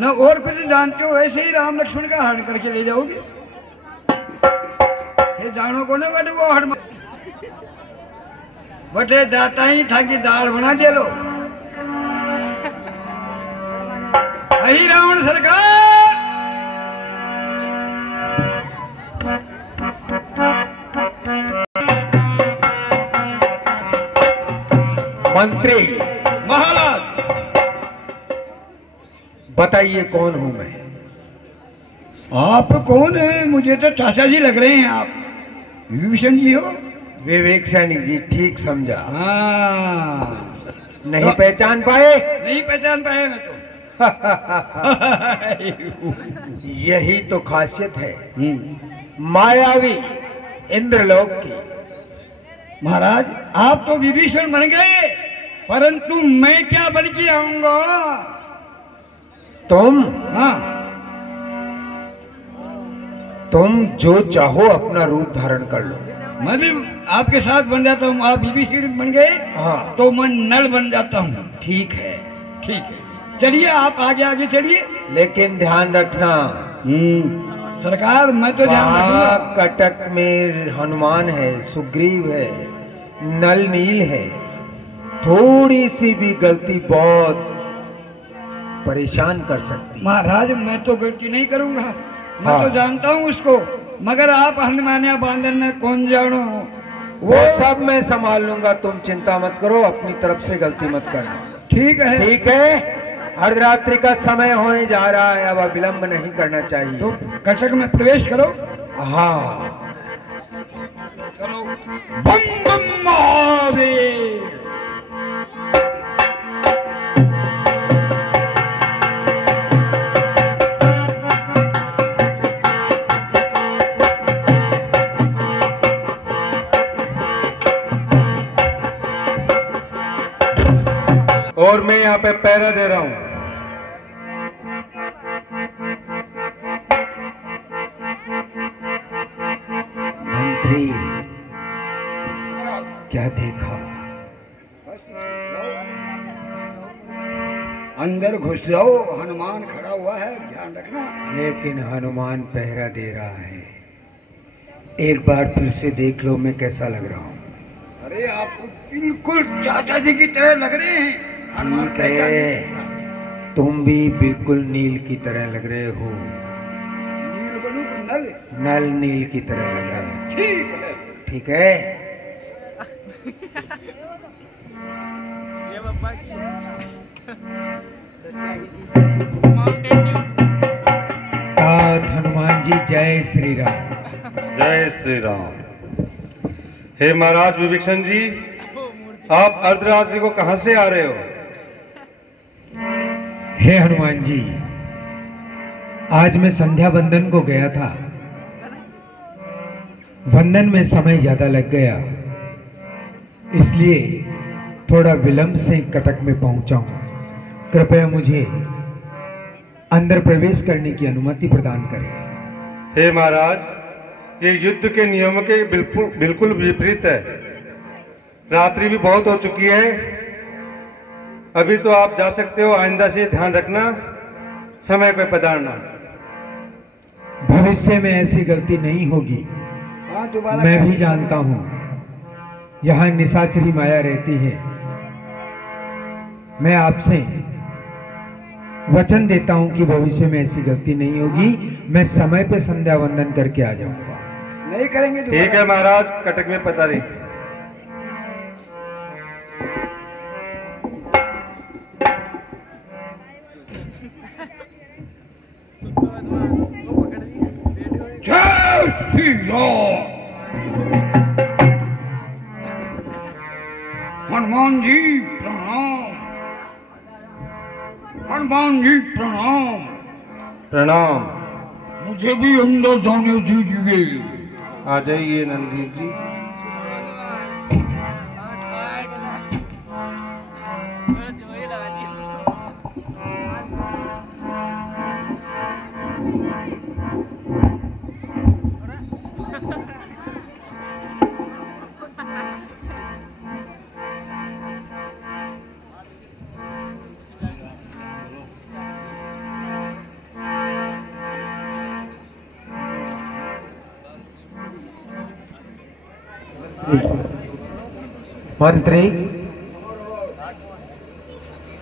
न और कुछ जानते हो, वैसे ही राम लक्ष्मण का हरण करके ले जाओगे। ये जानो को ना बटे वो हरण बटे जाता ही ठाकी दाल बना दे लो। अही रावण सरकार मंत्री महाराज बताइए कौन हूं मैं? आप कौन है? मुझे तो चाचा जी लग रहे हैं आप। विभीषण जी हो? विवेक सैनी जी, ठीक समझा। हाँ। नहीं पहचान पाए? नहीं पहचान पाए मैं तो। यही तो खासियत है मायावी इंद्रलोक की। महाराज आप तो विभीषण बन गए, परंतु मैं क्या बन के आऊंगा? तुम? हाँ। तुम जो चाहो अपना रूप धारण कर लो। मैं भी आपके साथ बन जाता हूँ। आप विभीषण बन गए हाँ तो मैं नल बन जाता हूँ। ठीक है। ठीक है, चलिए आप आगे आगे चलिए। लेकिन ध्यान रखना सरकार, मैं तो ध्यान रखूंगा। कटक में हनुमान है, सुग्रीव है, नल नील है। थोड़ी सी भी गलती बहुत परेशान कर सकती। महाराज मैं तो गलती नहीं करूंगा, मैं हाँ। तो जानता हूँ उसको, मगर आप हनुमान या बांदर में कौन जानो। वो सब मैं संभाल लूंगा, तुम चिंता मत करो, अपनी तरफ से गलती मत करना। ठीक है। ठीक है। अर्धरात्रि का समय होने जा रहा है, अब विलंब नहीं करना चाहिए। तो कटक में प्रवेश करो। हाँ। चलो। बम बम महादेव। और मैं यहाँ पे पहरा दे रहा हूँ। मंत्री क्या देखा? अंदर घुस जाओ, हनुमान खड़ा हुआ है, ध्यान रखना। लेकिन हनुमान पहरा दे रहा है। एक बार फिर से देख लो मैं कैसा लग रहा हूँ। अरे आप बिल्कुल चाचा जी की तरह लग रहे हैं। हनुमान ठीक है, तुम भी बिल्कुल नील की तरह लग रहे हो। नील बनूं कि नल? नल नील की तरह लग रहे हैं। ठीक है। ठीक है। हनुमान जी जय श्री राम। जय श्री राम। हे महाराज विभीषण जी, आप अर्धरात्रि को कहां से आ रहे हो? हे हनुमान जी, आज मैं संध्या वंदन को गया था। वंदन में समय ज्यादा लग गया, इसलिए थोड़ा विलंब से कटक में पहुंचा हूं। कृपया मुझे अंदर प्रवेश करने की अनुमति प्रदान करें। हे महाराज, ये युद्ध के नियमों के बिल्कुल विपरीत है। रात्रि भी बहुत हो चुकी है, अभी तो आप जा सकते हो। आइंदा से ध्यान रखना, समय पे पधारना। भविष्य में ऐसी गलती नहीं होगी। मैं भी जानता हूं यहाँ निशाचरी माया रहती है। मैं आपसे वचन देता हूं कि भविष्य में ऐसी गलती नहीं होगी। मैं समय पे संध्या वंदन करके आ जाऊंगा। नहीं करेंगे। ठीक है महाराज, कटक में पधारे। जय श्री राम। हनुमान जी प्रणाम। हनुमान जी प्रणाम। प्रणाम। मुझे भी अंदर जाने दीजिए। आ जाइए नंदीप जी। मंत्री,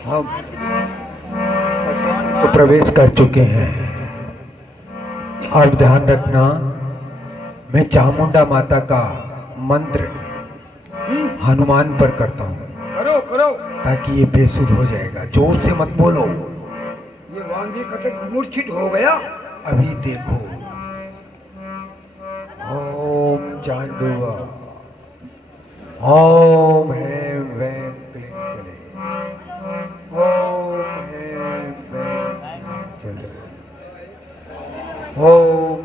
हम तो प्रवेश कर चुके हैं। अब ध्यान रखना, मैं चामुंडा माता का मंत्र हनुमान पर करता हूँ, करो करो। ताकि ये बेसुध हो जाएगा। जोर से मत बोलो। ये वांगी कटक मूर्छित हो गया। अभी देखो। ओम चांडुआ, ओम हेम वैम क्लीं चले, ओम हेम वैम चले, ओम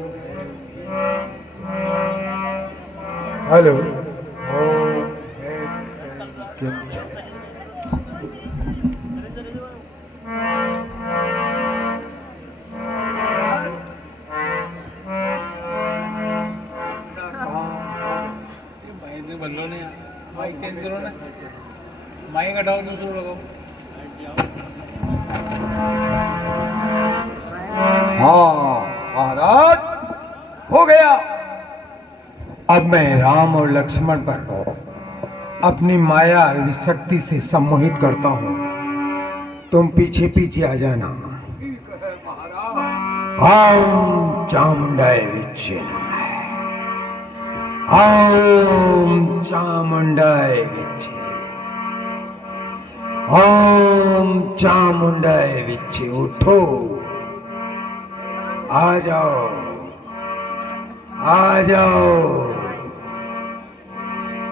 हेलो, ओम हेम वैम क्लीं चले। बदलो नहीं, माइक चेंज करो ना, माइक हटाओ, दूसरा लगाओ। हाँ महाराज, हो गया। अब मैं राम और लक्ष्मण पर अपनी माया शक्ति से सम्मोहित करता हूँ। तुम पीछे पीछे आ जाना। ओम चामुंडाय विच्चे नमः, ओम चामुंडाय विच्चे, ओम चामुंडाय विच्चे। उठो, आ जाओ, आ जाओ,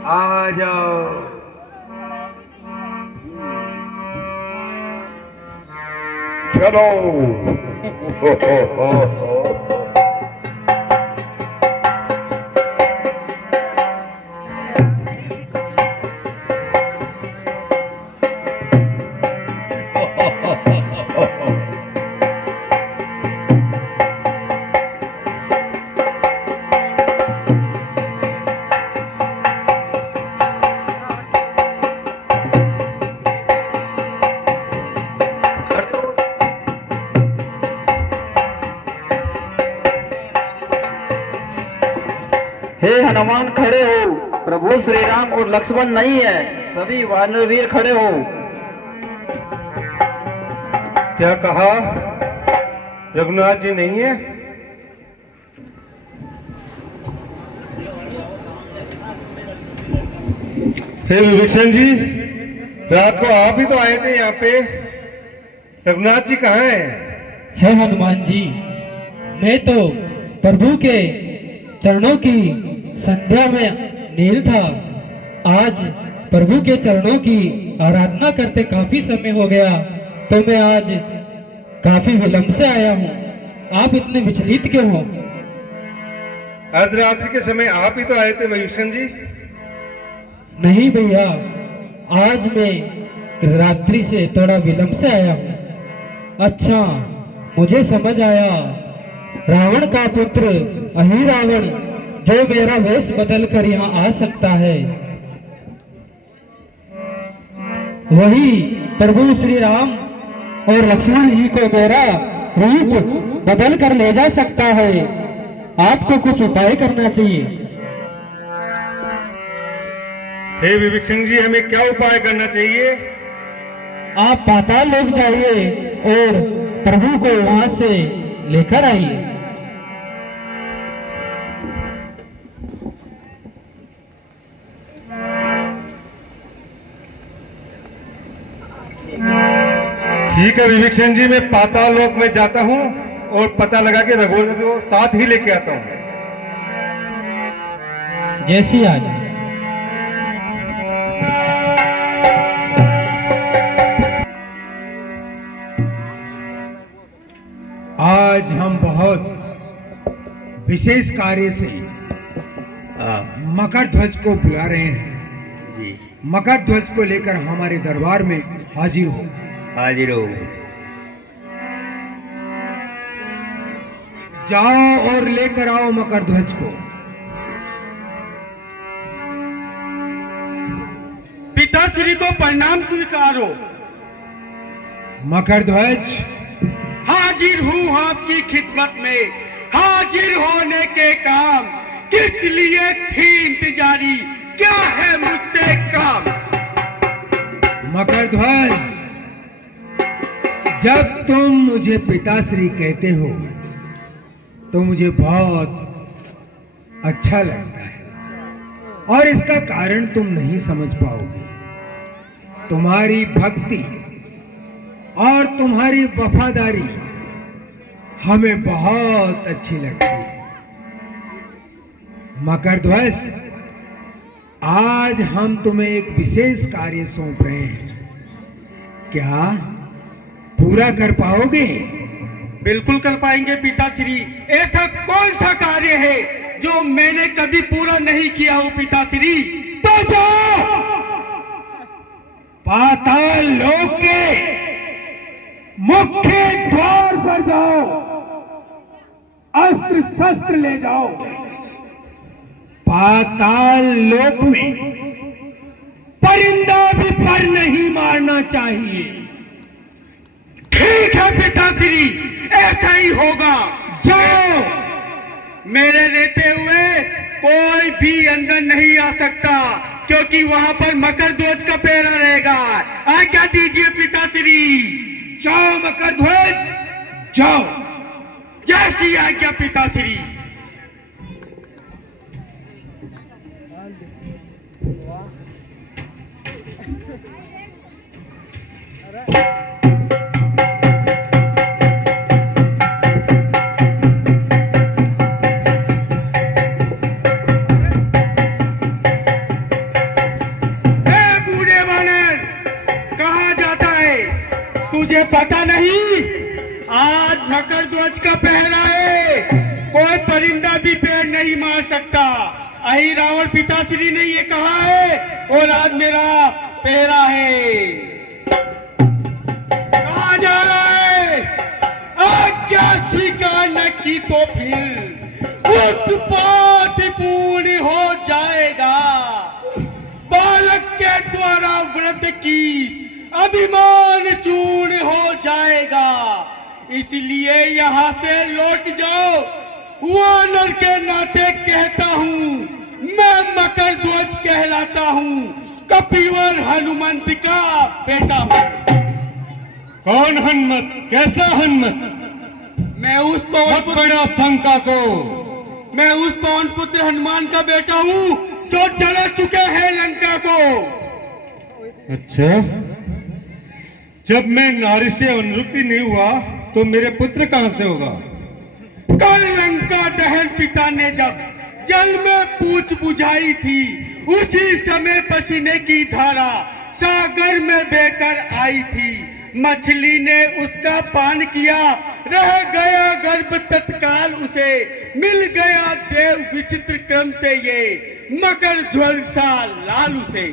आ जाओ। चलो। हे हनुमान खड़े हो, प्रभु श्री राम और लक्ष्मण नहीं है, सभी वानर वीर खड़े हो। क्या कहा? रघुनाथ जी नहीं है? हे विभीषण जी, रात को आप ही तो आए थे यहाँ पे, रघुनाथ जी कहाँ हैं? है हनुमान जी, मैं तो प्रभु के चरणों की संध्या में नील था। आज प्रभु के चरणों की आराधना करते काफी समय हो गया, तो मैं आज काफी विलंब से आया हूँ। आप इतने विचलित क्यों हो? अर्धरात्रि के समय आप ही तो आए थे विभीषण जी। नहीं भैया, आज मैं रात्रि से थोड़ा विलंब से आया हूँ। अच्छा, मुझे समझ आया, रावण का पुत्र अहि रावण जो मेरा वेश बदल कर यहाँ आ सकता है, वही प्रभु श्री राम और लक्ष्मण जी को मेरा रूप बदल कर ले जा सकता है। आपको कुछ उपाय करना चाहिए। हे विभीषण जी, हमें क्या उपाय करना चाहिए? आप पाताल लोक जाइए और प्रभु को वहां से लेकर आइए। ठीक है विभीषण जी, मैं पाताल लोक में जाता हूँ और पता लगा के रघुवर को साथ ही लेके आता हूँ। जैसी आज आज हम बहुत विशेष कार्य से मकर ध्वज को बुला रहे हैं जी। मकर ध्वज को लेकर हमारे दरबार में हाजिर हो। हाजिर हो। जाओ और लेकर आओ मकर ध्वज को। पिताश्री को प्रणाम स्वीकारो। मकर ध्वज, हाजिर हूँ आपकी खिदमत में। हाजिर होने के काम किस लिए थी इंतजारी, क्या है मुझसे काम? मकरध्वज, जब तुम मुझे पिताश्री कहते हो तो मुझे बहुत अच्छा लगता है, और इसका कारण तुम नहीं समझ पाओगे। तुम्हारी भक्ति और तुम्हारी वफादारी हमें बहुत अच्छी लगती है। मकरध्वज, आज हम तुम्हें एक विशेष कार्य सौंप रहे हैं, क्या पूरा कर पाओगे? बिल्कुल कर पाएंगे पिताश्री। ऐसा कौन सा कार्य है जो मैंने कभी पूरा नहीं किया हो पिताश्री? तो जाओ, पाताल लोक के मुख्य द्वार पर जाओ, अस्त्र शस्त्र ले जाओ। पाताल लोक में परिंदा भी पर नहीं मारना चाहिए। ठीक है पिताश्री, ऐसा ही होगा। जाओ। मेरे रहते हुए कोई भी अंदर नहीं आ सकता, क्योंकि वहां पर मकरध्वज का पहरा रहेगा। आज्ञा दीजिए पिताश्री। जाओ मकरध्वज, जाओ। जैसी आज्ञा पिताश्री। तुझे पता नहीं, आज मकरध्वज का पहरा है, कोई परिंदा भी पैर नहीं मार सकता। अही रावण पिताश्री ने ये कहा है, और आज मेरा पहरा है। कहाँ जा रहा है? आज्ञा स्वीकार न की तो फिर उत्पात पूर्ण हो जाएगा। बालक के द्वारा व्रत की अभिमान चूर्ण हो जाएगा, इसलिए यहाँ से लौट जाओ। वानर के नाते कहता हूँ, मैं मकरध्वज कहलाता हूँ, कपिवर हनुमंत का बेटा हूँ। कौन हनुमत? कैसा हनुमत? मैं उस पवन बड़ा शंका को, मैं उस पवन पुत्र हनुमान का बेटा हूँ जो जला चुके हैं लंका को। अच्छा, जब मैं नारी से अनुरुक्ति नहीं हुआ तो मेरे पुत्र कहां से होगा? कल लंका दहन पिता ने जब जल में पूछ बुझाई थी, उसी समय पसीने की धारा सागर में बहकर आई थी। मछली ने उसका पान किया, रह गया गर्भ तत्काल उसे, मिल गया देव विचित्र क्रम से ये मकरध्वज सा लालू से।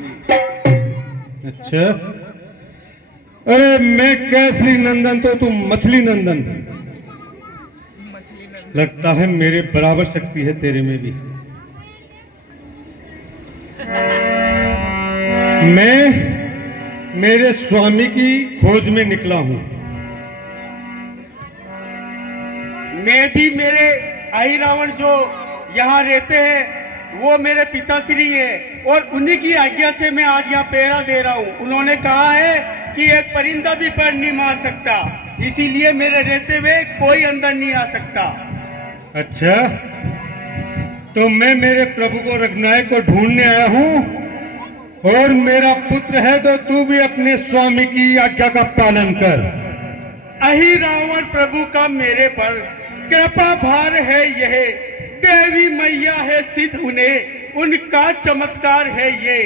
अच्छा, अरे मैं केसरी नंदन तो तुम मछली नंदन। लगता है मेरे बराबर शक्ति है तेरे में भी। मैं मेरे स्वामी की खोज में निकला हूं। मैं भी, मेरे आई रावण जो यहाँ रहते हैं वो मेरे पिताश्री है, और उन्हीं की आज्ञा से मैं आज यहाँ पहरा दे रहा हूँ। उन्होंने कहा है कि एक परिंदा भी पैर नहीं मार सकता, इसीलिए मेरे रहते हुए कोई अंदर नहीं आ सकता। अच्छा, तो मैं मेरे प्रभु को रघुनायक को ढूंढने आया हूँ, और मेरा पुत्र है तो तू भी अपने स्वामी की आज्ञा का पालन कर। अहि रावण प्रभु का मेरे पर कृपा भार है, यह देवी मैया है सिद्ध उन्हें, उनका चमत्कार है ये।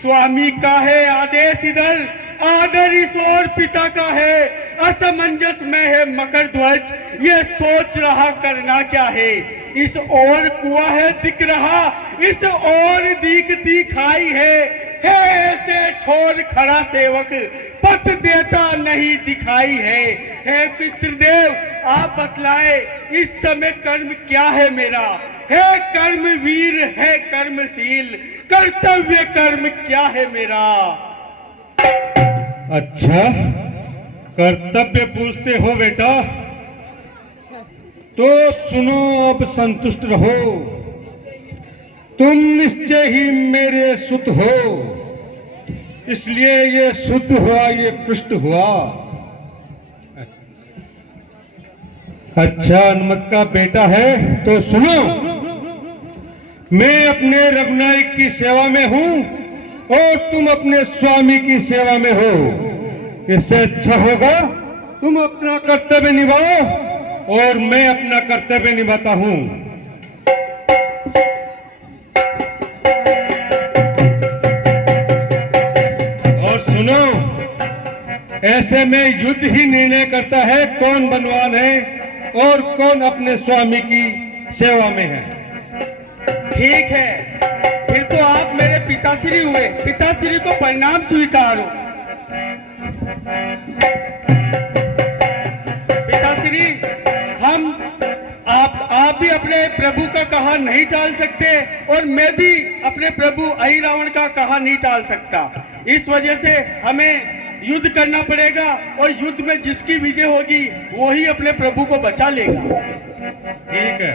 स्वामी का है आदेश इधर, आदर इस और पिता का है, असमंजस में है मकरध्वज, ये सोच रहा करना क्या है। इस ओर कुआं है दिख रहा, इस ओर दीखती खाई है ऐसे ठोर खड़ा सेवक, पत देता नहीं दिखाई है। हे पितृदेव आप बतलाए, इस समय कर्म क्या है मेरा? है कर्म वीर है कर्मशील, कर्तव्य कर्म क्या है मेरा? अच्छा, कर्तव्य पूछते हो बेटा, तो सुनो अब संतुष्ट रहो। तुम निश्चय ही मेरे सुत हो, इसलिए ये सुत हुआ, ये पृष्ठ हुआ। अच्छा, हनुमत का बेटा है तो सुनो, मैं अपने रघुनायक की सेवा में हूं और तुम अपने स्वामी की सेवा में हो। इससे अच्छा होगा तुम अपना कर्तव्य निभाओ और मैं अपना कर्तव्य निभाता हूं। और सुनो, ऐसे में युद्ध ही निर्णय करता है कौन बलवान है और कौन अपने स्वामी की सेवा में है। ठीक है, फिर तो आप मेरे पिताश्री हुए, पिताश्री को परिणाम स्वीकारो। पिताश्री, आप भी अपने प्रभु का कहा नहीं टाल सकते और मैं भी अपने प्रभु अहिरावण का कहा नहीं टाल सकता। इस वजह से हमें युद्ध करना पड़ेगा और युद्ध में जिसकी विजय होगी वो ही अपने प्रभु को बचा लेगा। ठीक है।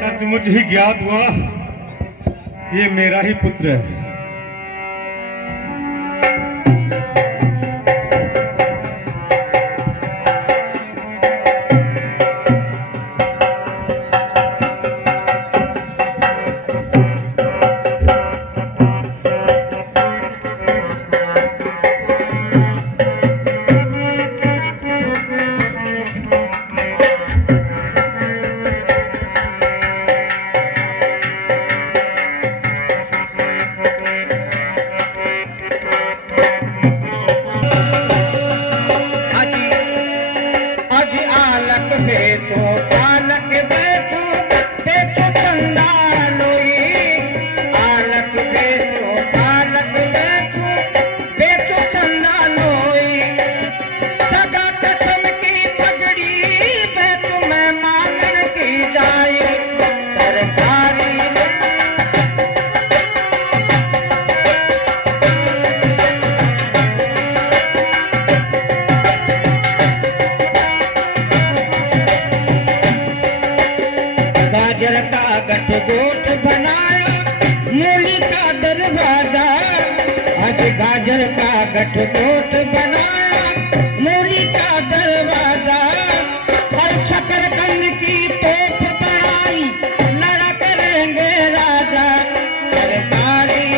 सचमुच ही ज्ञात हुआ ये मेरा ही पुत्र है। गाजर का गठगोट बनाया, मूली का दरवाजा और शकरकंद की तोप बनाई, लड़ा करेंगे राजा सरकारी।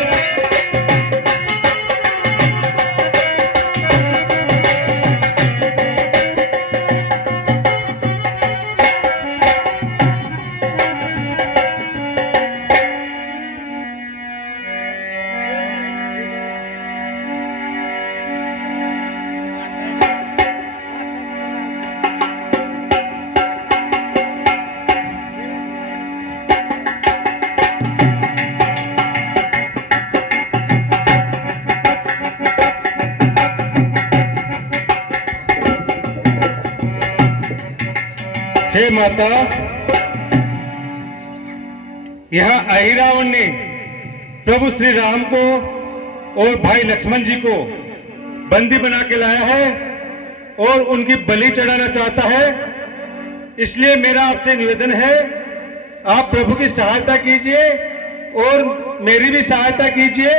हे माता, यहाँ अहिरावण ने प्रभु श्री राम को और भाई लक्ष्मण जी को बंदी बना के लाया है और उनकी बलि चढ़ाना चाहता है। इसलिए मेरा आपसे निवेदन है, आप प्रभु की सहायता कीजिए और मेरी भी सहायता कीजिए।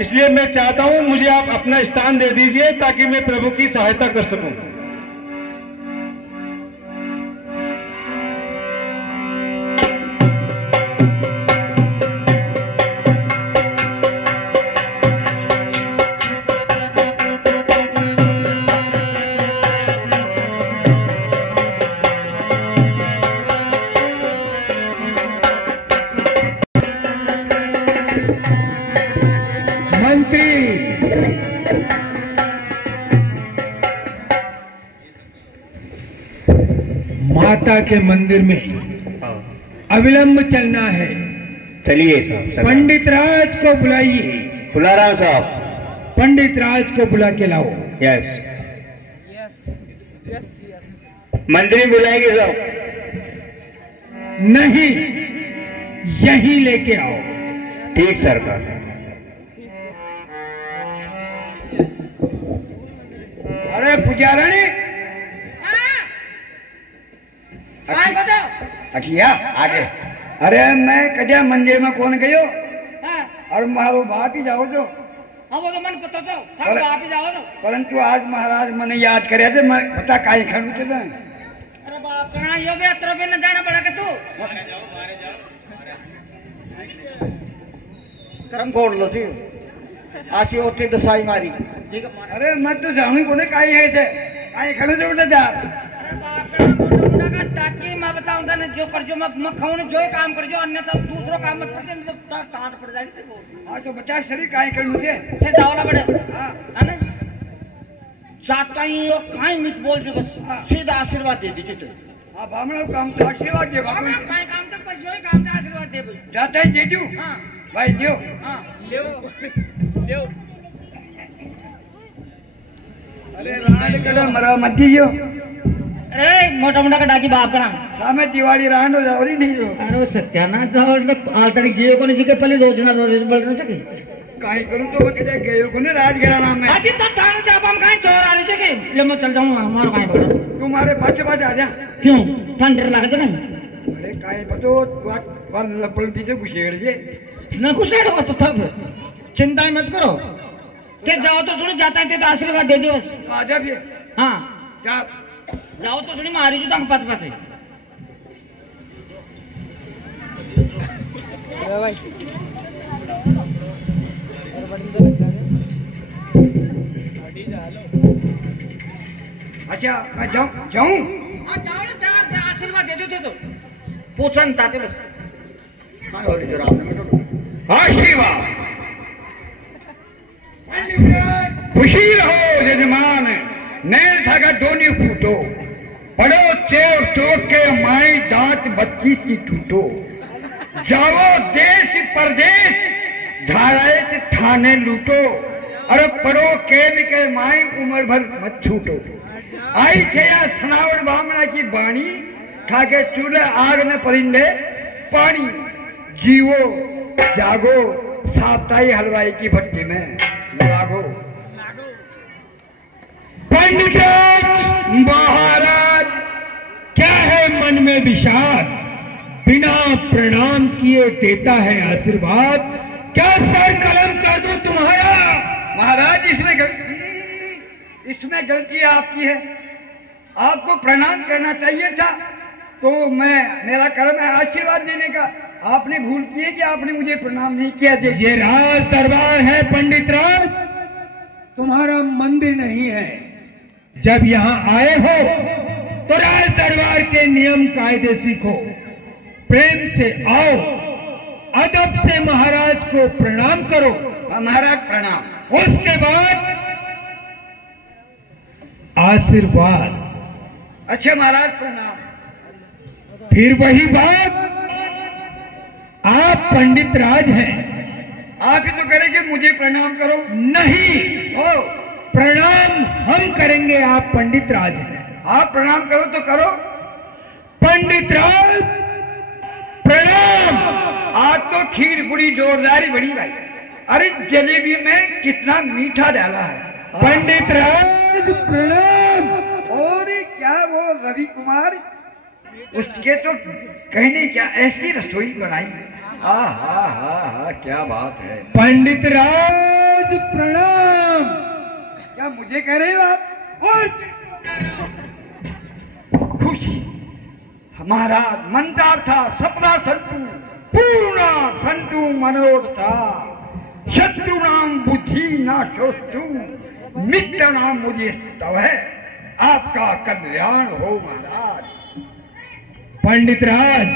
इसलिए मैं चाहता हूं मुझे आप अपना स्थान दे दीजिए ताकि मैं प्रभु की सहायता कर सकूं। माता के मंदिर में अविलंब चलना है। चलिए साहब। पंडित राज को बुलाइए। बुला रहा हूं साहब। पंडित राज को बुला के लाओ। यस मंदिर में बुलाएंगे साहब। नहीं, यही लेके आओ। ठीक सरकार। अरे पुजारानी अखिया आगे। अरे मैं कजा मंदिर में कौन गयो और मारो बाप ही जाओ जो। हाँ वो तो मन पता तो सब आप ही जाओ ना। परंतु आज महाराज मने याद करे थे, मैं बता काई खड़ू थे। अरे बाप कना यो बे तरफ न जाना पड़ा के तू करम फोड़ लो थी आशी उठी दसाई मारी। ठीक है। अरे मैं तो जानू कोने काई है थे काई खड़ू थे बेटा जा। अरे बाप कना मोटा मोटा का टाकी मैं बताऊं तने जो कर जो मैं खाऊं जो काम कर जो अन्यथा दूसरो काम मत कर नहीं तो टाट पड़ जाएगी। हां जो बच्चा शरीर काई खड़ू थे थे जाओला बड़े। हां है ना जाता ही और काई मित बोल जो बस सीधा आशीर्वाद दे दीजिए तो। हां बामणो काम तो आशीर्वाद दे बाबू। बामणो काई काम कर बस योही काम का आशीर्वाद दे भाई। जाता ही दे दूं। हां भाई दियो। हां ले अरे रांड कड़ा मरा मत दियो। अरे मोटा मोटा का डाकी बाप कना सामे दिवाली रांड हो जावरी नहीं जो। अरे सत्यानाश जावल तो आल तक जीव को नहीं के पहले रोजना रोज बोल रहे थे काई करूं तो वकड़े गयो कोने राजघराना में। अजी तो थाने दे हम काई चोर आ रहे थे ले मैं चल जाऊं हमारो काई पकड़। तुम्हारे पाछ आ जा। क्यों थान डर लगता है? अरे काई पतो वन लपलती से घुसेड़ जे ना घुसेड़ होगा तो तब चिंता मत करो के जाओ तो सुनो जाता है तो आशीर्वाद दे दियो बस। आ जा फिर। हां जा जाओ तो सुनी मारी जो तक पत पत भाई। अच्छा मैं जाऊं जाऊं। हां जाओ ना चार आशीर्वाद दे दो तो पूछन ताते बस काय हो रही जो आपने में तो आशीर्वाद खुशी रहो यजमान नैन थाका दोनी फूटो पड़ो चेव टोक के माई दांत बच्ची सी टूटो जाओ देश परदेश धाराए थाने लूटो अरे पड़ो केद के माई उम्र भर मत छूटो आई थे या सनावड़ बामना की बाणी खाके चूल्हे आग न परिंदे पानी जीवो जागो साप्ताही हलवाई की भट्टी में लागो। पंडित महाराज क्या है मन में विषाद, बिना प्रणाम किए देता है आशीर्वाद, क्या सर कलम कर दो तुम्हारा। महाराज इसमें गलती आपकी है, आपको प्रणाम करना चाहिए था तो मेरा कर्म है आशीर्वाद देने का। आपने भूल की है कि आपने मुझे प्रणाम नहीं किया। ये राज दरबार है पंडित राज, तुम्हारा मंदिर नहीं है। जब यहाँ आए हो तो राज दरबार के नियम कायदे सीखो, प्रेम से आओ, अदब से महाराज को प्रणाम करो। महाराज प्रणाम। उसके बाद आशीर्वाद। अच्छा महाराज प्रणाम। फिर वही बात, आप पंडित राज हैं, आप ही तो करेंगे मुझे प्रणाम करो। नहीं हो प्रणाम हम करेंगे, आप पंडित राज हैं। आप प्रणाम करो तो करो। पंडित राज प्रणाम। आज तो खीर बड़ी जोरदारी बड़ी भाई। अरे जलेबी में कितना मीठा डाला है। पंडित राज प्रणाम। और क्या वो रवि कुमार उसके तो कहने क्या ऐसी रसोई बनाई है। हा हा हा हा क्या बात है। पंडित राज प्रणाम। क्या मुझे कह रहे हो आप? और खुशी महाराज मनता था सपना संतु पूर्णा संतु मनोरथा शत्रु नाम बुद्धि ना शोस्तु मित्र नाम मुझे तव है। आपका कल्याण हो महाराज। पंडित राज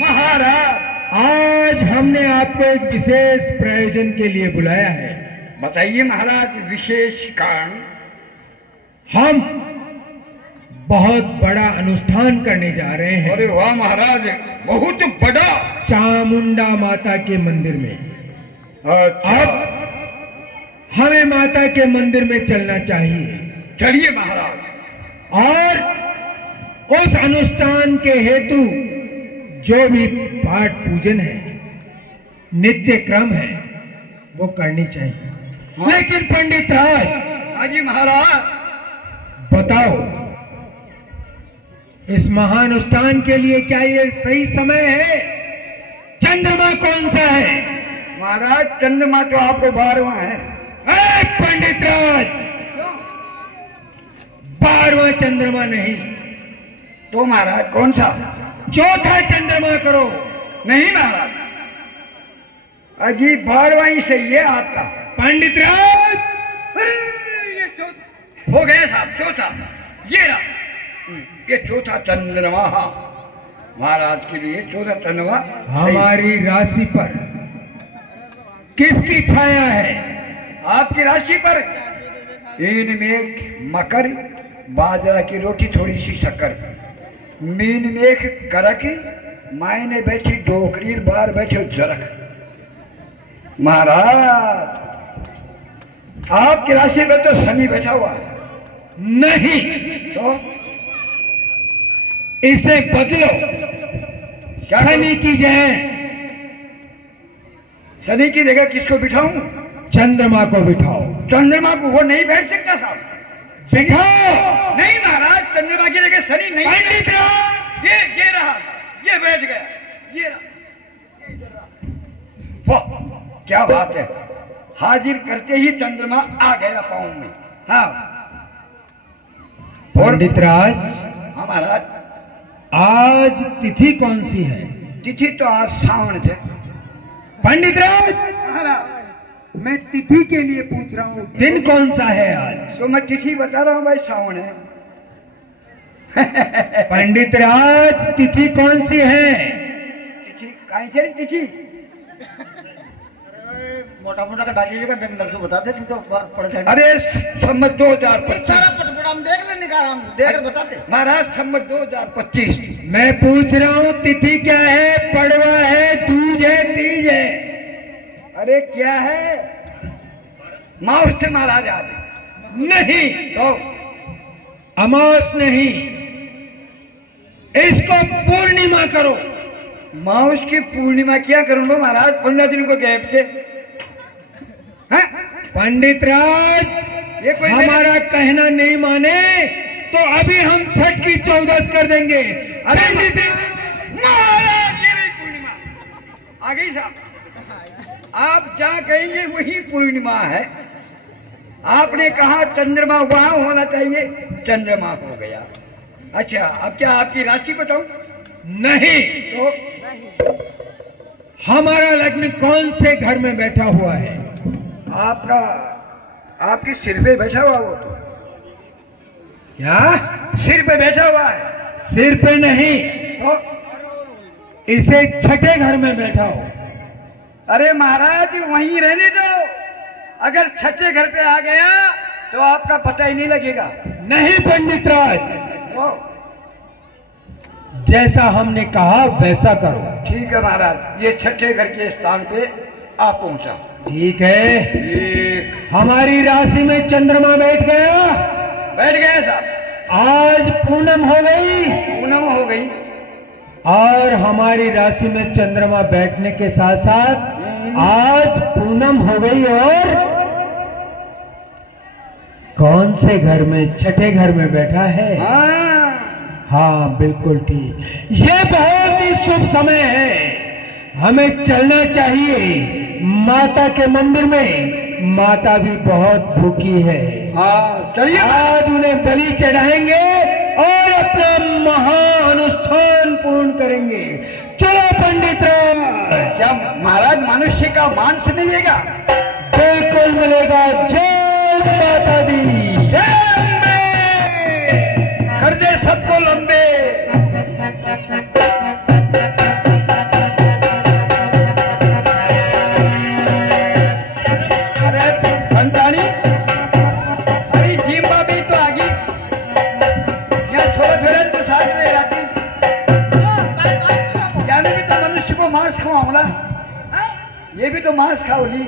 महाराज आज हमने आपको एक विशेष प्रयोजन के लिए बुलाया है। बताइए महाराज विशेष कारण। हम बहुत बड़ा अनुष्ठान करने जा रहे हैं। अरे वाह महाराज, बहुत बड़ा। चामुंडा माता के मंदिर में। अच्छा, अब हमें माता के मंदिर में चलना चाहिए। चलिए महाराज। और उस अनुष्ठान के हेतु जो भी पाठ पूजन है, नित्य क्रम है, वो करनी चाहिए। हाँ। लेकिन पंडित राज, हाँ जी महाराज, बताओ इस महानुष्ठान के लिए क्या ये सही समय है? चंद्रमा कौन सा है? महाराज चंद्रमा तो आपको 12वां है। पंडित राज, 12वां चंद्रमा नहीं, तो महाराज कौन सा? चौथा चंद्रमा करो। नहीं महाराज, अजी 12वां ही सही है आपका। पंडित राज, ये चौथा हो गया साहब, चौथा ये रहा, ये चौथा चंद्रमा। महाराज के लिए चौथा चंद्रमा हमारी राशि पर किसकी छाया है? आपकी राशि पर इन मेघ मकर, बाजरा की रोटी थोड़ी सी शक्कर, मीन मेघ करक, मायने बैठी डोकरी, बार बैठे जरक। महाराज आपकी राशि में तो शनि बैठा हुआ है। नहीं, तो इसे बदलो। शनि की जगह, शनि की जगह किसको बिठाऊं? चंद्रमा को बिठाओ। चंद्रमा को? वो नहीं बैठ सकता साहब। बिठाओ। नहीं महाराज, चंद्रमा की जगह शनि नहीं। पंडित राज, ये रहा, ये बैठ गया, ये रहा। वाह क्या बात है, हाजिर करते ही चंद्रमा आ गया पाँव में। हाँ पंडित राज, हाँ महाराज। आज तिथि कौन सी है? तिथि तो आज सावन है। पंडित राज, महाराज मैं तिथि के लिए पूछ रहा हूँ, दिन कौन सा है आज? तो मैं तिथि बता रहा हूँ भाई, सावन है। पंडित राज, तिथि कौन सी है? तिथि कहीं से तिथि? मोटा मोटा का डालिए का डंडर से बता दे, तो पड़ जाए। अरे सम्मत 2025। सारा पटपटा हम देख लेने का, आराम देख कर बताते। महाराज सम्मत 2025। मैं पूछ रहा हूँ तिथि क्या है? पड़वा है, दूज है, तीज है? अरे क्या है? माउस से महाराज आज नहीं, तो अमावस नहीं, इसको पूर्णिमा करो। माउस की पूर्णिमा क्या करूंगा महाराज? 15 दिन को गैप से। हाँ? पंडित राज, ये कोई हमारा कहना नहीं माने तो अभी हम छठ की 14 कर देंगे। अरे महाराज, ये रही पूर्णिमा आ गई साहब। आप जहाँ कहेंगे वही पूर्णिमा है। आपने कहा चंद्रमा वहां होना चाहिए, चंद्रमा हो गया। अच्छा, अब क्या आपकी राशि बताऊं? नहीं, तो हमारा लग्न कौन से घर में बैठा हुआ है? आपका, आपके सिर पे बैठा हुआ वो तो। क्या? सिर पे बैठा हुआ है? सिर पे नहीं, तो इसे छठे घर में बैठा हो। अरे महाराज वहीं रहने दो, अगर छठे घर पे आ गया तो आपका पता ही नहीं लगेगा। नहीं पंडित राज, तो जैसा हमने कहा वैसा करो। ठीक है महाराज, ये छठे घर के स्थान पे आप पहुंचा। ठीक है, हमारी राशि में चंद्रमा बैठ गया। बैठ गए साहब। आज पूनम हो गई। पूनम हो गई। और हमारी राशि में चंद्रमा बैठने के साथ साथ आज पूनम हो गई। और कौन से घर में? छठे घर में बैठा है। हाँ बिल्कुल ठीक, ये बहुत ही शुभ समय है, हमें चलना चाहिए माता के मंदिर में। माता भी बहुत भूखी है। हाँ चलिए, आज उन्हें बलि चढ़ाएंगे और अपना महानुष्ठान पूर्ण करेंगे। चलो पंडित राज। क्या महाराज मनुष्य का मांस मिलेगा? बिल्कुल मिलेगा। जय माता दी। कर दे सबको लंबे। अरे पंतानी, अरे जिम्बा भी तो आ गई। यहाँ छोड़ ये भी तो मांस खाओ ली।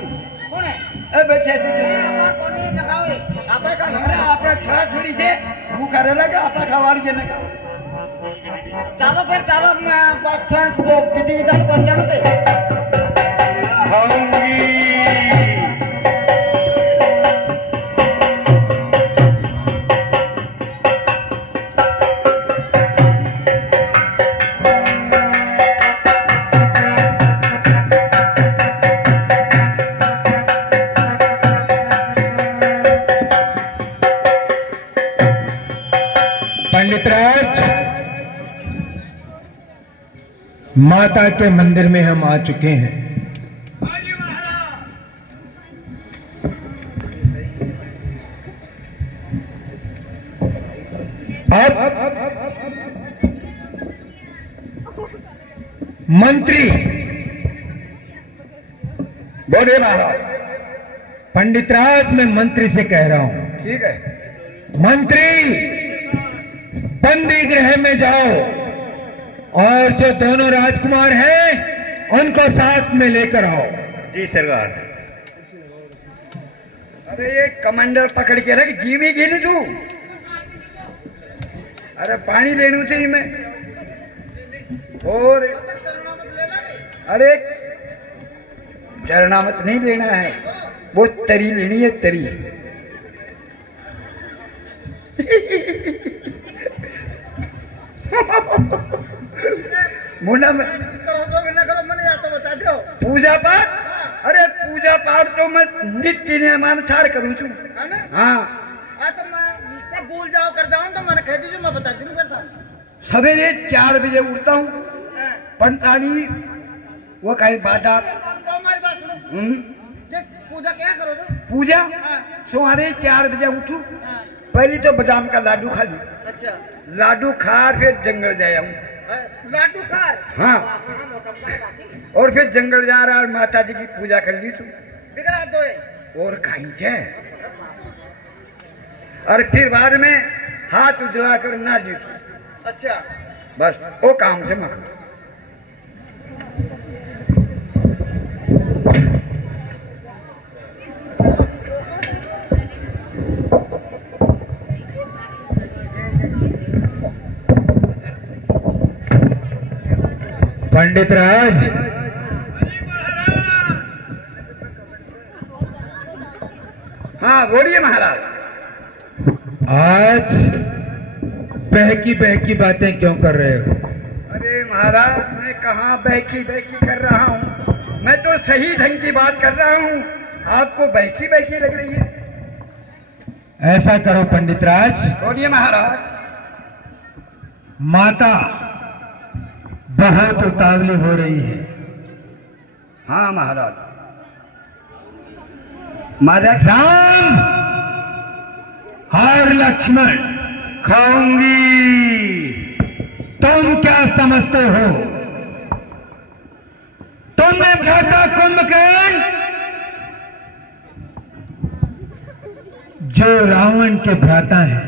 कौन है? ए बैठे थे आपा कोनी न खाओ आपा का अरे आपका छोरा छोरी थे भूखा रह लगा आपा खावार के न खाओ। चलो फिर चलो मैं बच्चन को विधि विधान कौन जानते खाऊंगी। पंडितराज, माता के मंदिर में हम आ चुके हैं। अब मंत्री बोले महाराज। पंडितराज, मैं मंत्री से कह रहा हूं। ठीक है मंत्री, बंदी गृह में जाओ और जो दोनों राजकुमार हैं उनको साथ में लेकर आओ। जी सरकार। अरे ये कमांडर पकड़ के रख जीवी गिनी तू। अरे पानी लेनू चाहिए मैं। और अरे चरणामत नहीं लेना है, वो तरी लेनी है, तरी। मुन्ना में करो तो मैंने करो मैंने या तो बता दो पूजा पाठ। अरे पूजा पाठ तो मैं नित्य नियमानुसार करूँ छू। है ना? हाँ तो मैं भूल जाओ कर जाऊं तो मैंने कह दीजिए मैं बता दूंगी फिर साहब। सवेरे 4 बजे उठता हूँ, पंताली वो कहीं बाधा। तो हमारी बात सुनो पूजा क्या करो तो पूजा सवारे 4 बजे उठू, पहले तो बादाम का लाडू खा लूं। अच्छा लाडू खा फिर जंगल जाया हूँ। लाडू खा हाँ और फिर जंगल जा रहा और माता जी की पूजा कर ली तू बिगड़ा दो और कहीं जाए और फिर बाद में हाथ उजला कर ना ली तू। अच्छा बस वो काम से मत। पंडितराज, हाँ बोलिए महाराज। आज बहकी बहकी बातें क्यों कर रहे हो? अरे महाराज मैं कहाँ बहकी बहकी कर रहा हूँ, मैं तो सही ढंग की बात कर रहा हूँ, आपको बहकी बहकी लग रही है। ऐसा करो पंडितराज, बोलिए महाराज। माता बहुत उतावली हो रही है। हाँ महाराज। महाराज राम और लक्ष्मण खाऊंगी। तुम क्या समझते हो? तुमने भ्राता कुंभकर्ण जो रावण के भ्राता हैं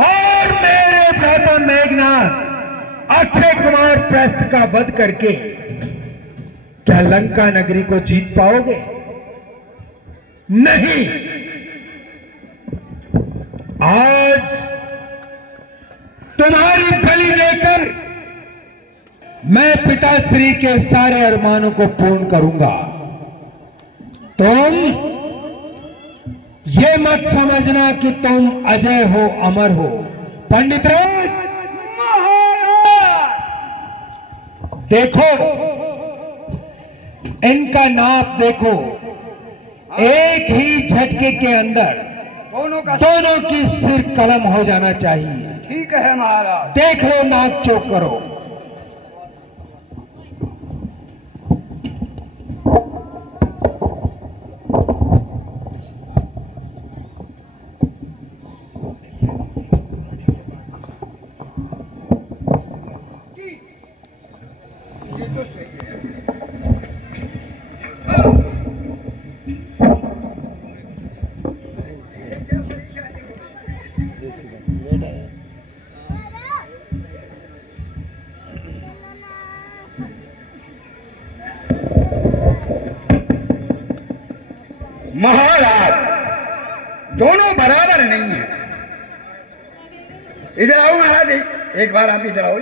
और मेरे भ्राता मेघनाथ अक्षय कुमार प्रस्थ का वध करके क्या लंका नगरी को जीत पाओगे? नहीं। आज तुम्हारी बलि देकर मैं पिताश्री के सारे अरमानों को पूर्ण करूंगा। तुम ये मत समझना कि तुम अजय हो, अमर हो। पंडितराज, देखो इनका नाप देखो, एक ही झटके के अंदर दोनों की सिर कलम हो जाना चाहिए। ठीक है महाराज। देख लो, नाक चौक करो। महाराज दोनों बराबर नहीं है। इधर आओ महाराज, एक बार आप इधर आओ।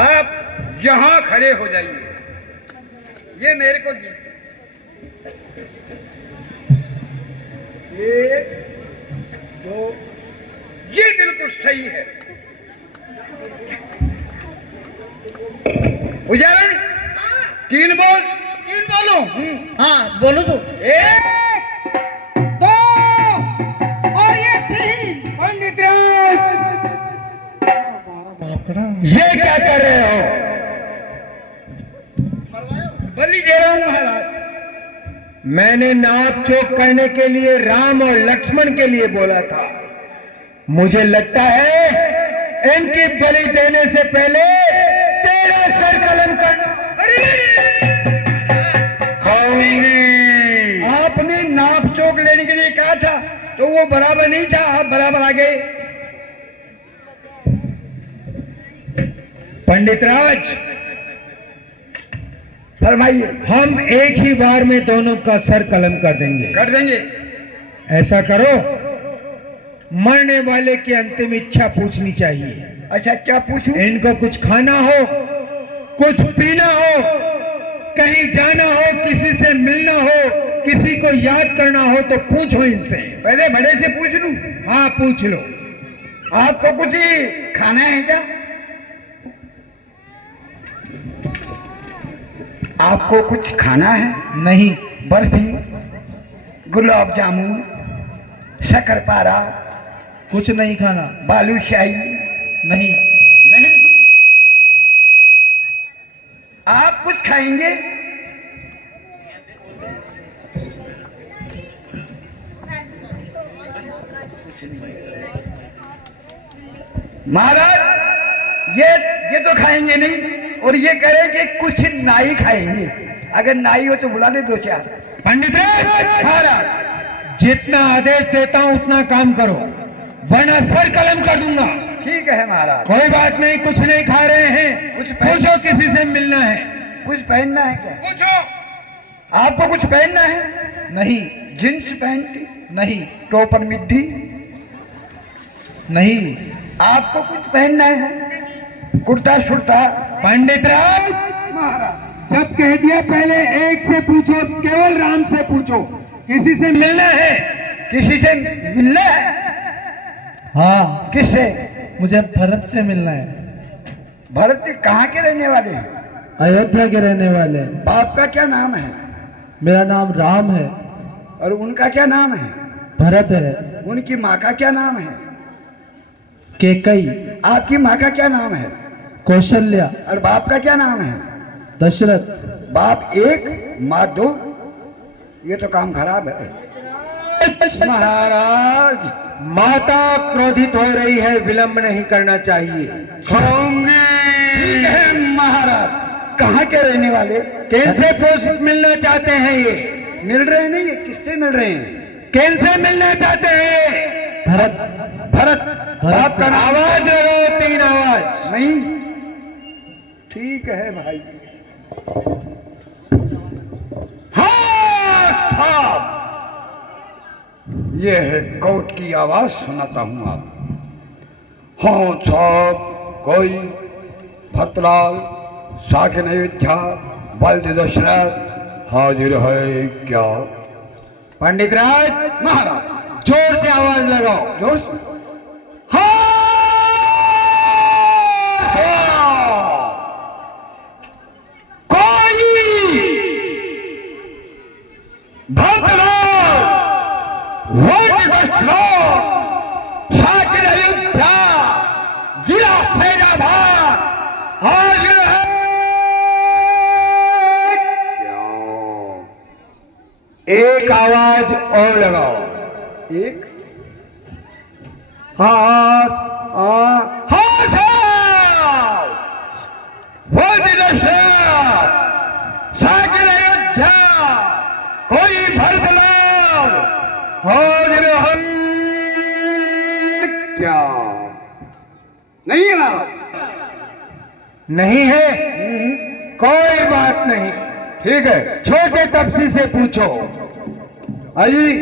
आप यहां खड़े हो जाइए, ये मेरे को दीजिए। एक दो, ये बिल्कुल सही है। उजारण तीन बोल। तीन बोलो। हाँ बोलो तो। एक दो और ये तीन। पंडित राज, ये क्या कर रहे हो? बलि दे रहा हूं महाराज। मैंने नाप चोक करने के लिए राम और लक्ष्मण के लिए बोला था। मुझे लगता है इनकी बलि देने से पहले तेरा सर कलम करना। अरे खाऊंगी। आपने नाप चोक लेने के लिए कहा था तो वो बराबर नहीं था, आप बराबर आ गए। पंडित राज, फरमाइए। हम एक ही बार में दोनों का सर कलम कर देंगे। कर देंगे। ऐसा करो, मरने वाले की अंतिम इच्छा पूछनी चाहिए। अच्छा क्या पूछूं? इनको कुछ खाना हो, कुछ पीना हो, कहीं जाना हो, किसी से मिलना हो, किसी को याद करना हो तो पूछो इनसे। पहले बड़े से पूछ लूं? हाँ पूछ लो। आपको कुछ खाना है क्या? आपको कुछ खाना है? नहीं। बर्फी, गुलाब जामुन, शक्करपारा, कुछ नहीं खाना। बालूशाही? नहीं। नहीं। आप कुछ खाएंगे? महाराज ये तो खाएंगे नहीं, और ये कह रहे कि कुछ नाई खाएंगे। अगर नाई हो तो बुला ले दो चार। पंडित महाराज जितना आदेश देता हूं उतना काम करो, वरना सर कलम कर दूंगा। ठीक है महाराज। कोई बात नहीं, कुछ नहीं खा रहे हैं, कुछ पूछो किसी से मिलना है। कुछ पहनना है क्या? पूछो। आपको कुछ पहनना है? नहीं। Jeans pant? नहीं। Topper middy? नहीं। आपको कुछ पहनना है? कुर्ता सुर्ता? पंडित राज, महाराज जब कह दिया पहले एक से पूछो, केवल राम से पूछो, किसी से मिलना है? किसी से मिलना है? हाँ। किससे? मुझे भरत से मिलना है। भरत कहाँ के रहने वाले हैं? अयोध्या के रहने वाले। बाप का क्या नाम है? मेरा नाम राम है। और उनका क्या नाम है? भरत है। उनकी माँ का क्या नाम है? केकई। आपकी माँ का क्या नाम है? कौशल्या। और बाप का क्या नाम है? दशरथ। बाप एक माँ दो, ये तो काम खराब है। महाराज माता क्रोधित हो रही है, विलंब नहीं करना चाहिए। खाऊंगी। ठीक है महाराज। कहाँ के रहने वाले? किनसे मिलना चाहते हैं ये? मिल रहे नहीं, ये किससे मिल रहे हैं? किनसे मिलना चाहते हैं ये? भरत। भरत। बाप का नाम? आवाज लगाओ, 3 आवाज। नहीं। ठीक है भाई। हाँ, ये है कोर्ट की आवाज, सुनाता हूं आप। हाँ साहब, कोई भरतलाल साकिन अयोध्या बल्द दशरथ हाजिर है क्या? पंडित राज, महाराज जोर से आवाज लगाओ। जोर से। हाँ, कोई भरतलाल साकिन अयोध्या जिला फैजाबाद हाजिर है क्या? एक आवाज और लगाओ। एक हाथ साकिन अयोध्या कोई भरतलाल हाजिर है क्या? नहीं है ना? नहीं है कोई बात नहीं, ठीक है। छोटे तपसी से पूछो। अजी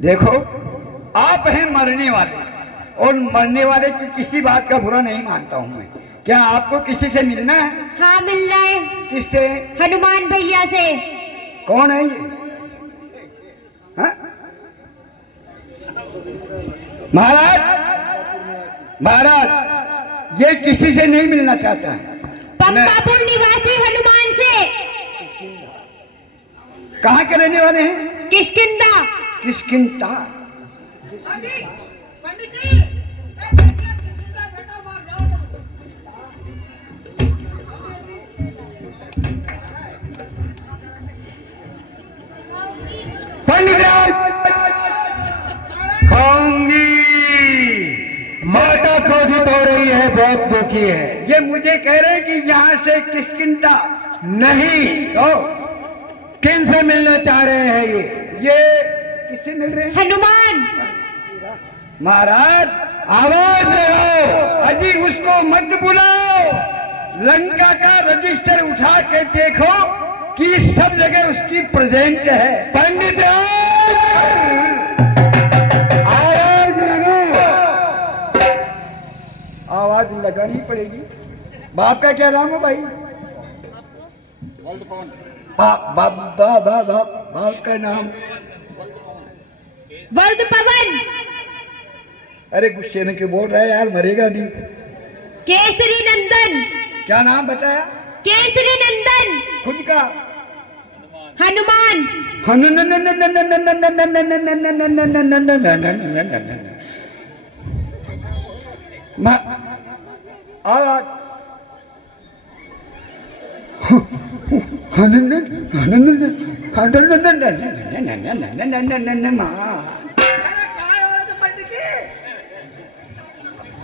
देखो, आप हैं मरने वाले, और मरने वाले की किसी बात का बुरा नहीं मानता हूं मैं। क्या आपको किसी से मिलना है? हाँ मिलना है। किससे? हनुमान भैया से। कौन है ये? हाँ? महाराज, महाराज ये किसी से नहीं मिलना चाहता है। पंपापुर निवासी हनुमान से। कहाँ के रहने वाले हैं? किष्किंधा। किष्किंधा। पंडित राज, खाऊंगी। माता क्रोधित हो रही है, बहुत भूखी है। ये मुझे कह रहे हैं कि यहाँ से किष्किंधा नहीं, तो किन से मिलना चाह रहे हैं ये किससे मिल रहे हैं? हनुमान। महाराज आवाज लगाओ। अजी उसको मत बुलाओ, लंका का रजिस्टर उठा के देखो कि सब जगह उसकी प्रेजेंट है। पंडित आवाज लगाओ। आवाज लगानी पड़ेगी। बाप का क्या नाम है भाई? बाप का नाम वल्द पवन। अरे गुस्से में क्यों बोल रहा है यार, मरेगा नहीं। केसरी नंदन। क्या नाम बताया? केसरी नंदन। खुद का? हनुमान।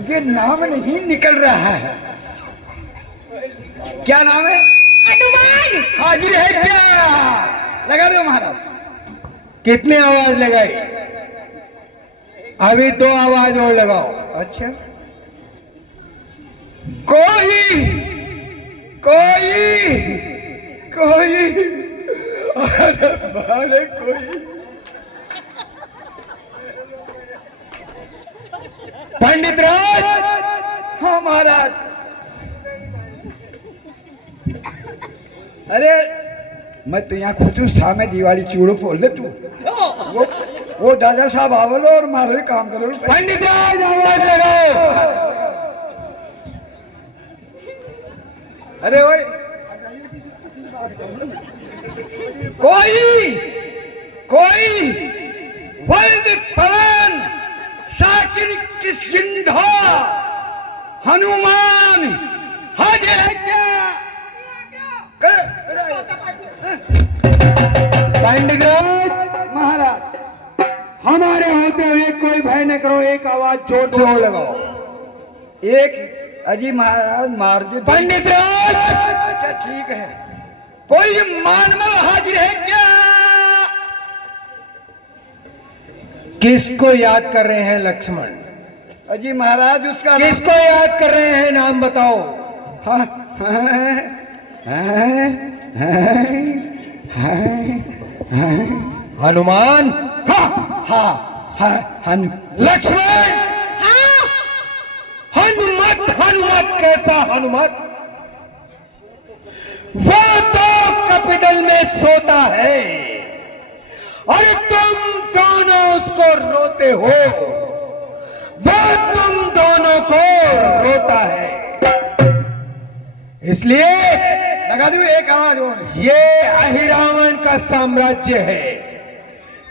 ये नाम नहीं निकल रहा है। क्या नाम है? हनुमान। हाजिर है क्या? लगा दो महाराज। कितनी आवाज लगाई? अभी 2 आवाज और लगाओ। अच्छा, कोई कोई कोई अरे कोई। पंडित राज। हाँ महाराज। अरे मैं तो यहाँ खुद हूँ, सामने दिवाली चूड़ो फोड़ ले तू। वो दादा साहब आवलो और मारो ही काम करो। पंडित राज आवाज लगाओ। अरे ओए, कोई कोई वल्द पवन साकिन किष्किंधा हनुमान हाजिर है क्या? पंडित राज महाराज, हमारे होते हुए कोई भय न करो, एक आवाज जोर से और लगाओ। एक अजी महाराज मार दे। पंडित राज। अच्छा ठीक है। कोई मानव हाजिर है क्या? किसको याद कर रहे हैं लक्ष्मण? अजी महाराज उसका किसको याद कर रहे हैं, नाम बताओ। हाँ, हनुमान। लक्ष्मण। हनुमत। हनुमत कैसा हनुमत? वो तो कपिटल में सोता है और तुम दोनों उसको रोते हो। वो तुम दोनों को रोता है, इसलिए लगा दो एक आवाज और। ये अहिरावण का साम्राज्य है।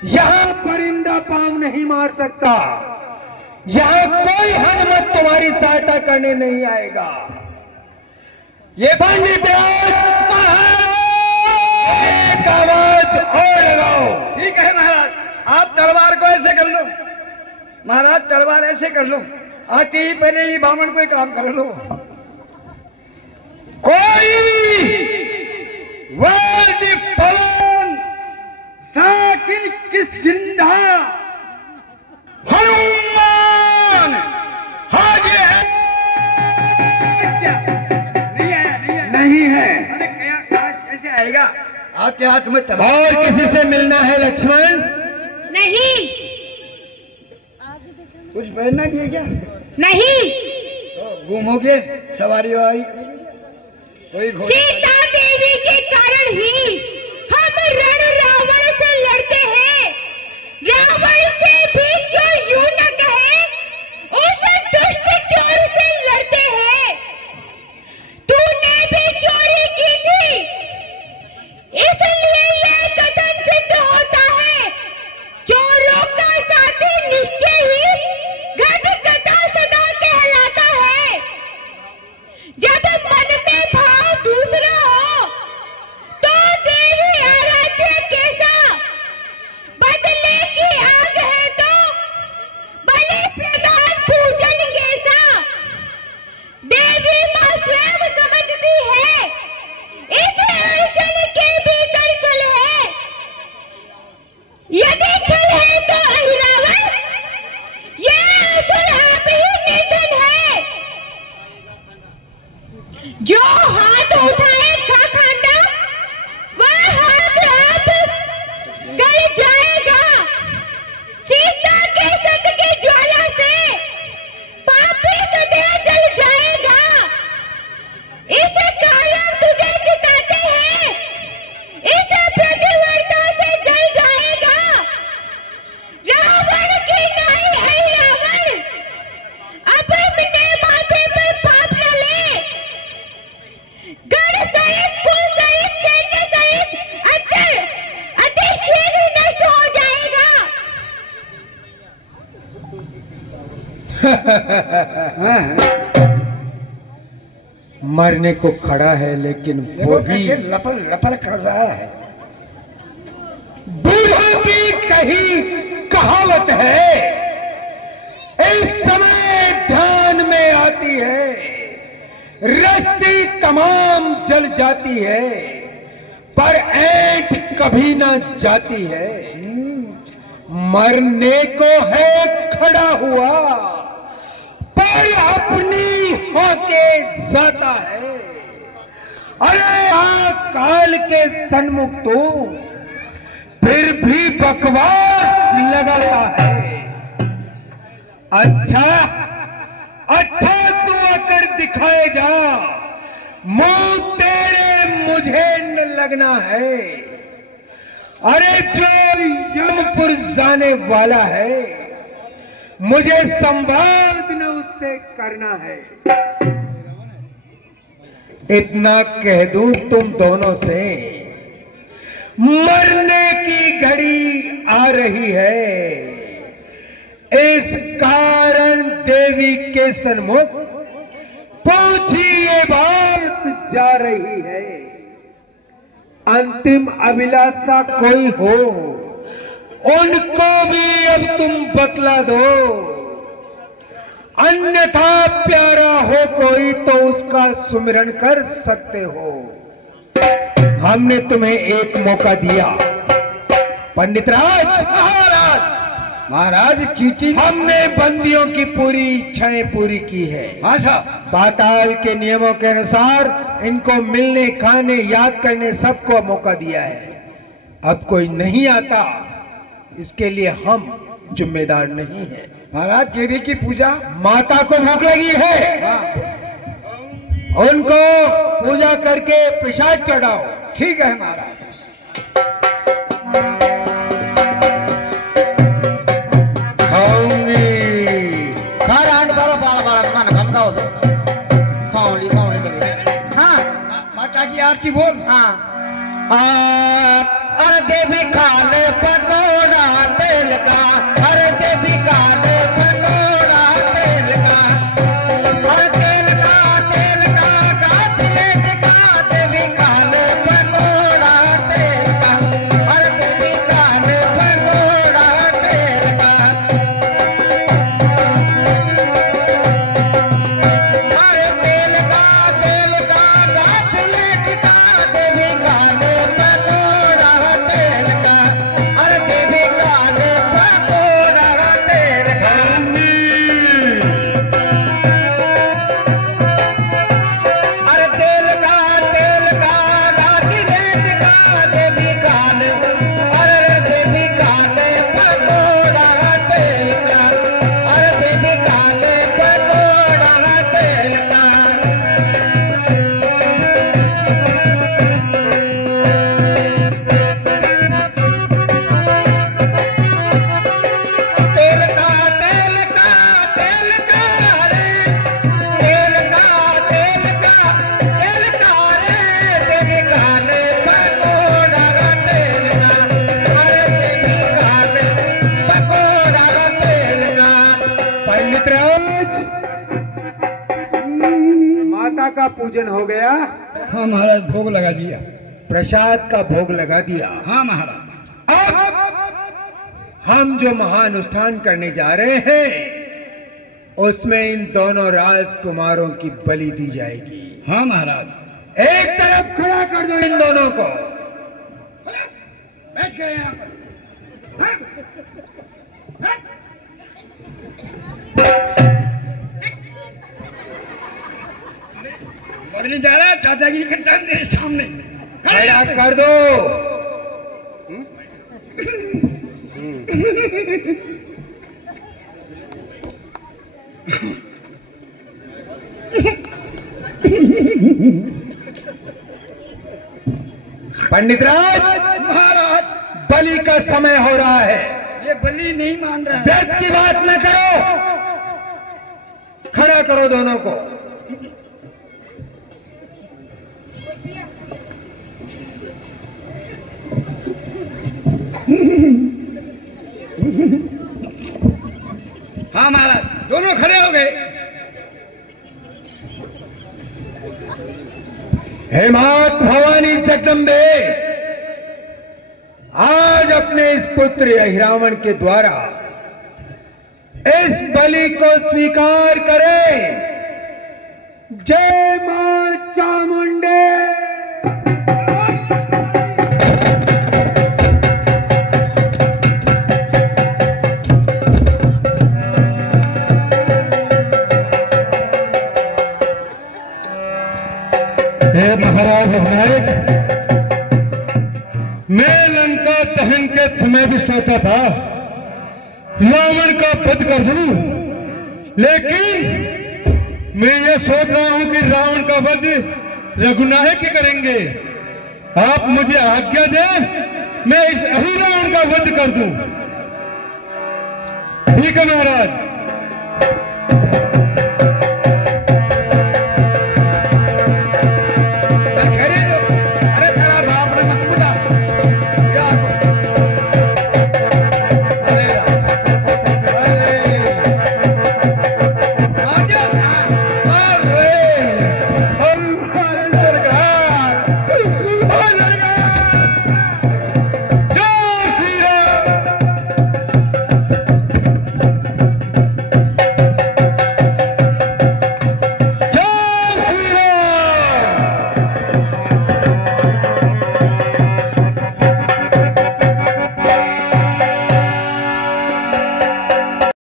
यहां परिंदा पांव नहीं मार सकता। यहां कोई हनुमत तुम्हारी सहायता करने नहीं आएगा। ये पंडित राज एक आवाज और लगाओ। ठीक है महाराज, आप तलवार को ऐसे कर लो। महाराज तलवार ऐसे कर लो, आते ही पहले ही बामण को काम कर लो। कोई वल्द पवन साकिन किष्किंधा हनुमान जाएगा। आपके हाथ में और किसी से मिलना है लक्ष्मण? नहीं कुछ पहनना नहीं है क्या? नहीं। तो घूमोगे सवारी वारी कोई सीता देवी के कारण ही हम रण रावण से लड़ते हैं। रावण से भी क्यों यूं न कहे, उस दुष्ट चोर से लड़ते हैं। तूने भी चोरी की थी, इसलिए यह कथन सिद्ध होता है, चोरों का साथी निश्चय ही घटकथा सदा कहलाता है। जब मन में भाव दूसरा हो तो देवी आराध्य कैसा, बदले की आग है तो बलि प्रदान पूजन कैसा। देवी मां स्वयं समझती है इस अड़चन के भीतर छल है। यदि छल है तो अहिरावण, यह असुर आप ही निधन है। जो हाथ उठाए खांडा, वह हाथ आप गल जाएगा। सीता के सत की ज्वाला से पापी सदैव जल जाएगा। इस कारण तुझे चिताते हैं, इस प्रतिवर्ता से जल जाएगा। रावण की नाई है रावण, अब अपने माथे पर पाप न ले। गण सहित कुल सहित सैन्य सहित अति शीघ्र नष्ट हो जाएगा। मरने को खड़ा है लेकिन वही लपल लपल कर रहा है। बूढ़ों की कही कहावत है, इस समय ध्यान में आती है, रस्सी तमाम जल जाती है पर ऐंठ कभी ना जाती है। मरने को है खड़ा हुआ पर अपनी होके जाता है। अरे काल के सन्मुख तो फिर भी बकवास लगाता है। अच्छा तू आकर दिखाए जा, मुंह तेरे मुझे न लगना है। अरे जो यमपुर जाने वाला है, मुझे संवाद न उससे करना है। इतना कह दूं तुम दोनों से, मरने की घड़ी आ रही है। इस कारण देवी के सन्मुख पूछी ये बात जा रही है। अंतिम अभिलाषा कोई हो, उनको भी अब तुम बतला दो, अन्यथा प्यारा हो कोई तो उसका सुमिरन कर सकते हो। हमने तुम्हें एक मौका दिया पंडित राज। महाराज चीटी, हमने बंदियों की पूरी इच्छाएं पूरी की है। पाताल के नियमों के अनुसार इनको मिलने, खाने, याद करने सबको मौका दिया है। अब कोई नहीं आता, इसके लिए हम जिम्मेदार नहीं है। महाराज देवी की पूजा, माता को भूख लगी है, उनको पूजा करके प्रसाद चढ़ाओ। ठीक है महाराज। माता की आरती बोल। अरे देवी खाल पकौड़ा तेल का, अरे देवी खाल पकौड़ा तेल का, अरे तेल का घासलेट का, देवी खाल पकौड़ा तेल का, अरे देवी खाल पकौड़ा तेल का, अरे तेल का घासलेट का, देवी खाल पकौड़ा तेल का, अरे देवी खाल पकौड़ा माता का पूजन हो गया? हाँ महाराज, भोग लगा दिया। प्रसाद का भोग लगा दिया? हाँ महाराज। अब हम जो महानुष्ठान करने जा रहे हैं उसमें इन दोनों राजकुमारों की बलि दी जाएगी। हाँ महाराज। एक तरफ खड़ा कर दो इन दोनों को। बैठ गए यहाँ पर। मरने जा रहा है दादागिरी के टाइम मेरे सामने। खड़ा कर दो। पंडित राज महाराज, बलि का समय हो रहा है। ये बलि नहीं मान रहा है। व्यर्थ की बात न करो, खड़ा करो दोनों को। हाँ महाराज, दोनों खड़े हो गए। हे मात भवानी जगदम्बे, आज अपने इस पुत्र अहिरावण के द्वारा इस बलि को स्वीकार करें। जय मां चामुंडे। हे महाराज विनायक, मैं लंका दहन के समय भी सोचा था रावण का वध कर दूं, लेकिन मैं ये सोच रहा हूं कि रावण का वध रघुनायक ही करेंगे। आप मुझे आज्ञा दें, मैं इस अहिरावण का वध कर दूं। ठीक है महाराज।